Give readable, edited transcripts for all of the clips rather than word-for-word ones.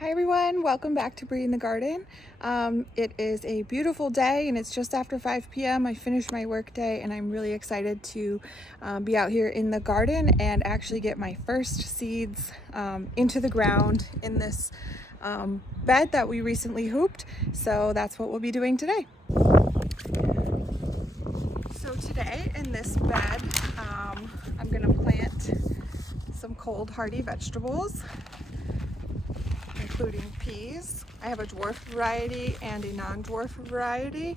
Hi everyone, welcome back to Bree in the Garden. It is a beautiful day and it's just after 5 p.m. I finished my work day and I'm really excited to be out here in the garden and actually get my first seeds into the ground in this bed that we recently hooped. So that's what we'll be doing today. So today in this bed, I'm gonna plant some cold hardy vegetables, including peas. I have a dwarf variety and a non-dwarf variety,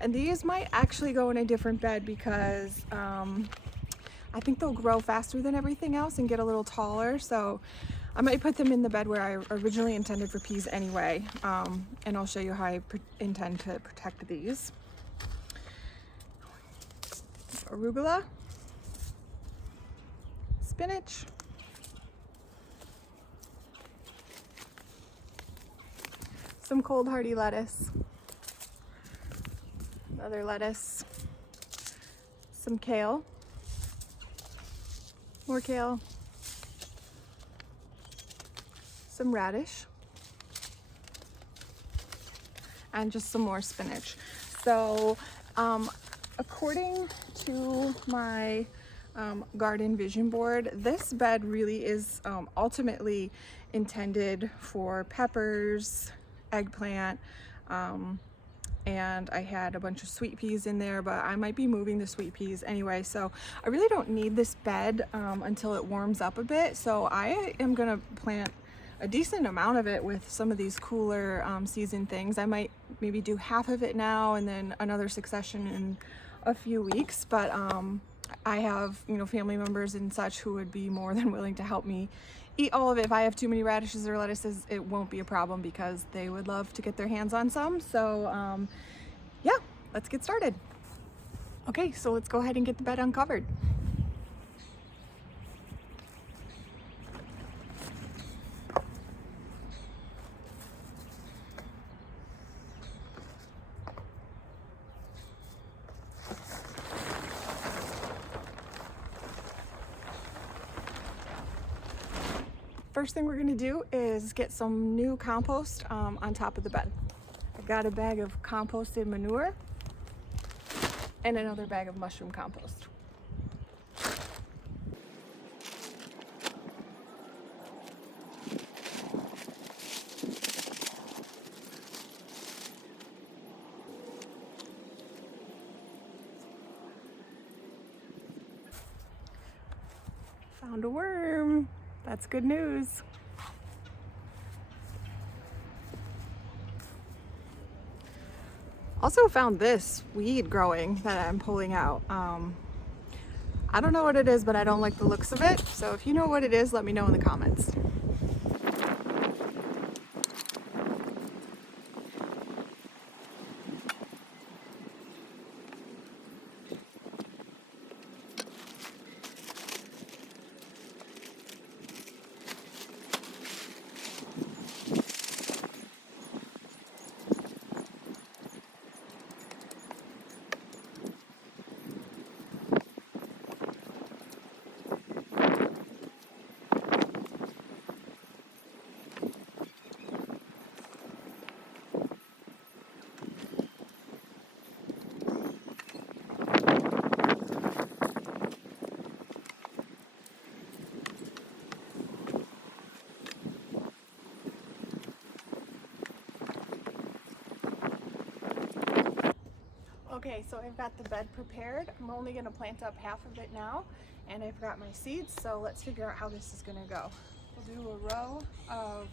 and these might actually go in a different bed because I think they'll grow faster than everything else and get a little taller, so I might put them in the bed where I originally intended for peas anyway, and I'll show you how I intend to protect these. Arugula, spinach, some cold hardy lettuce, another lettuce, some kale, more kale, some radish, and just some more spinach. So according to my garden vision board, this bed really is ultimately intended for peppers, eggplant, and I had a bunch of sweet peas in there, but I might be moving the sweet peas anyway, so I really don't need this bed until it warms up a bit. So I am gonna plant a decent amount of it with some of these cooler season things. I might maybe do half of it now and then another succession in a few weeks, but I have, family members and such who would be more than willing to help me eat all of it. If I have too many radishes or lettuces, it won't be a problem because they would love to get their hands on some. So yeah, let's get started. Okay, so let's go ahead and get the bed uncovered. First thing we're gonna do is get some new compost on top of the bed. I've got a bag of composted manure and another bag of mushroom compost. Found a worm. That's good news. Also found this weed growing that I'm pulling out. I don't know what it is, but I don't like the looks of it. So if you know what it is, let me know in the comments. Okay, so I've got the bed prepared. I'm only gonna plant up half of it now, and I've got my seeds, so let's figure out how this is gonna go. We'll do a row of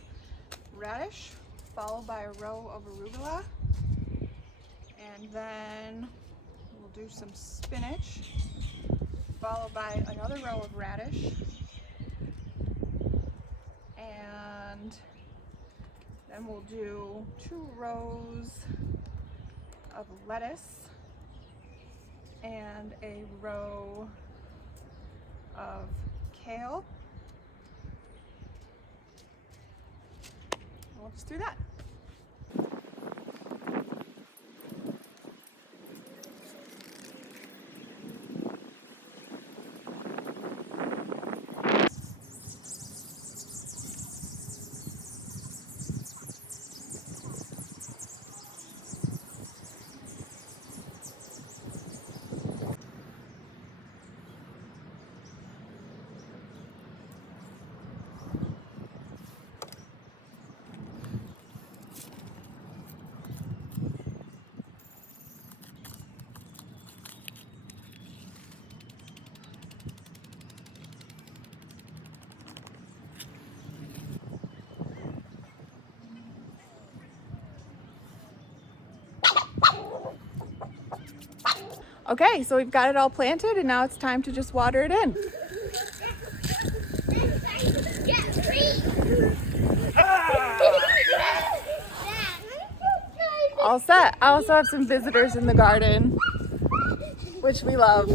radish, followed by a row of arugula, and then we'll do some spinach, followed by another row of radish, and then we'll do 2 rows of lettuce and a row of kale. We'll just do that. Okay, so we've got it all planted and now it's time to just water it in. All set. I also have some visitors in the garden, which we love.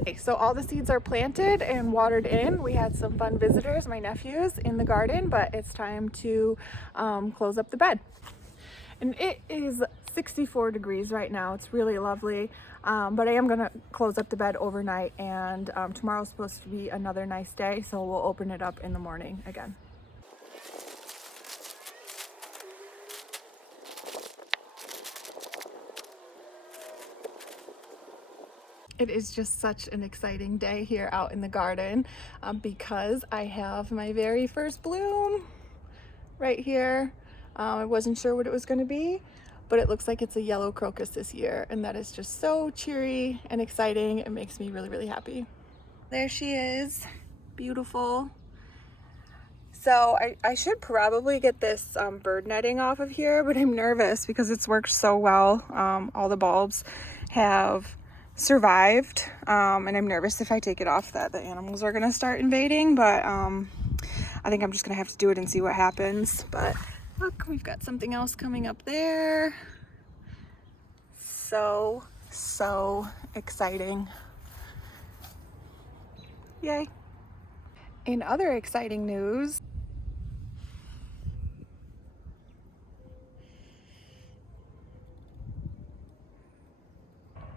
Okay, so all the seeds are planted and watered in. We had some fun visitors, my nephews, in the garden, but it's time to close up the bed. And it is 64 degrees right now. It's really lovely, but I am gonna close up the bed overnight, and tomorrow's supposed to be another nice day, so we'll open it up in the morning again. It is just such an exciting day here out in the garden because I have my very first bloom right here. I wasn't sure what it was going to be, but it looks like it's a yellow crocus this year, and that is just so cheery and exciting. It makes me really, really happy. There she is, beautiful. So I should probably get this bird netting off of here, but I'm nervous because it's worked so well. All the bulbs have survived, and I'm nervous if I take it off that the animals are gonna start invading, but I think I'm just gonna have to do it and see what happens. But look, we've got something else coming up there. So exciting. Yay. In other exciting news,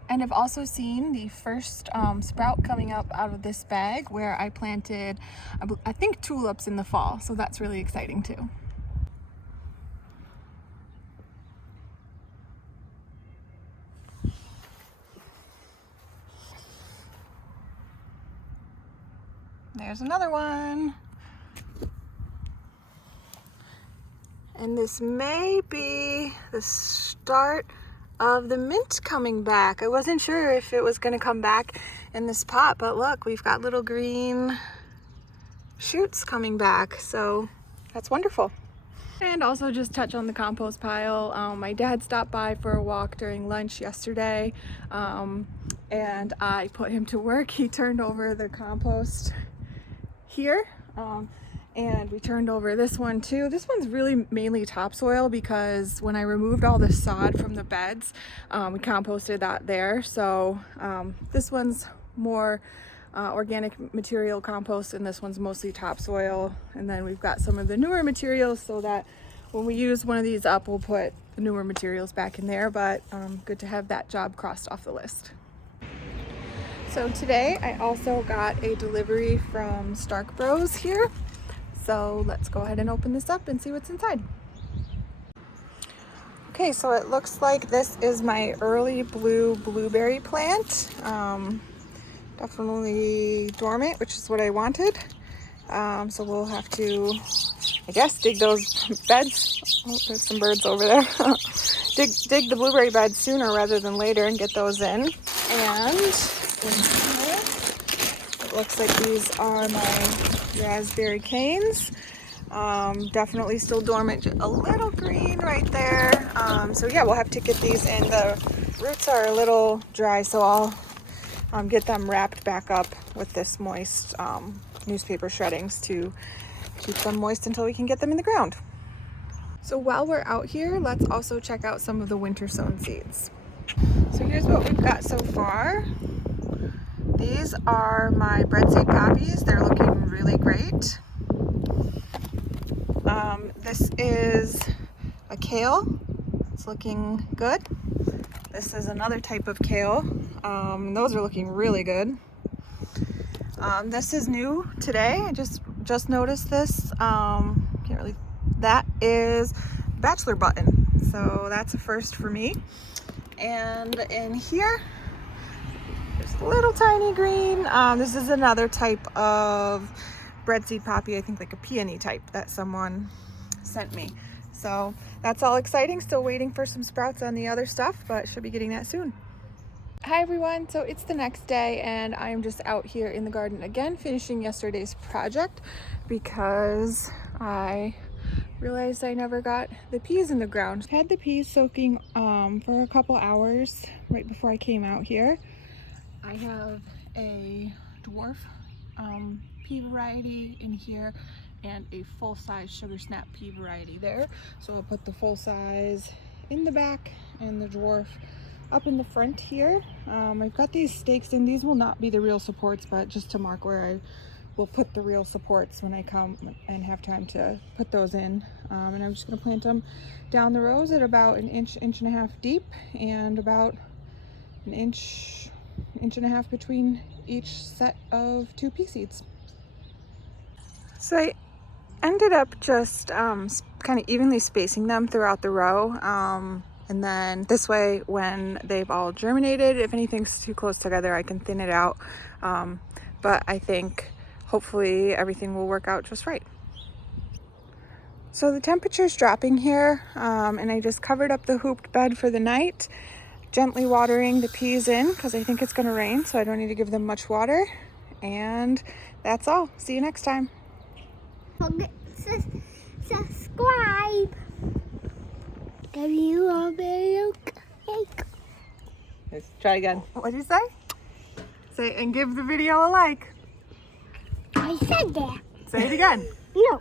and I've also seen the first sprout coming up out of this bag where I planted, I think, tulips in the fall. So that's really exciting too. There's another one. And this may be the start of the mint coming back. I wasn't sure if it was going to come back in this pot, but look, we've got little green shoots coming back, so that's wonderful. And also just touch on the compost pile. My dad stopped by for a walk during lunch yesterday, and I put him to work. He turned over the compost here, and we turned over this one too. This one's really mainly topsoil because when I removed all the sod from the beds, we composted that there. So this one's more organic material compost, and this one's mostly topsoil. And then we've got some of the newer materials so that when we use one of these up, we'll put the newer materials back in there. But good to have that job crossed off the list. So today I also got a delivery from Stark Bros here. So let's go ahead and open this up and see what's inside. Okay, so it looks like this is my early blue blueberry plant. Definitely dormant, which is what I wanted. So we'll have to, I guess, dig those beds. Oh, there's some birds over there. dig the blueberry beds sooner rather than later and get those in. And in here, it looks like these are my raspberry canes. Definitely still dormant, a little green right there. So yeah, we'll have to get these in. The roots are a little dry, so I'll get them wrapped back up with this moist newspaper shreddings to keep them moist until we can get them in the ground. So while we're out here, let's also check out some of the winter sown seeds. So here's what we've got so far. These are my breadseed poppies. They're looking really great. This is a kale. It's looking good. This is another type of kale. Those are looking really good. This is new today. I just noticed this. That is bachelor button. So that's a first for me. And in here, there's a little tiny green. This is another type of breadseed poppy, I think like a peony type that someone sent me. So that's all exciting. Still waiting for some sprouts on the other stuff, but should be getting that soon. Hi everyone, so it's the next day and I'm just out here in the garden again finishing yesterday's project because I realized I never got the peas in the ground. Had the peas soaking for a couple hours right before I came out here. I have a dwarf pea variety in here and a full-size sugar snap pea variety there. So I'll put the full size in the back and the dwarf up in the front here. I've got these stakes in. These will not be the real supports, but just to mark where I will put the real supports when I come and have time to put those in. And I'm just going to plant them down the rows at about an inch, inch and a half deep, and about an inch, inch and a half between each set of 2 pea seeds. So I ended up just kind of evenly spacing them throughout the row. And then this way, when they've all germinated, if anything's too close together, I can thin it out. But I think hopefully everything will work out just right. So the temperature's dropping here, and I just covered up the hooped bed for the night, gently watering the peas in because I think it's going to rain, so I don't need to give them much water. And that's all. See you next time. Subscribe. Give you a video like. Let's try again. What did you say? Say, and give the video a like. I said that. Say it again. No.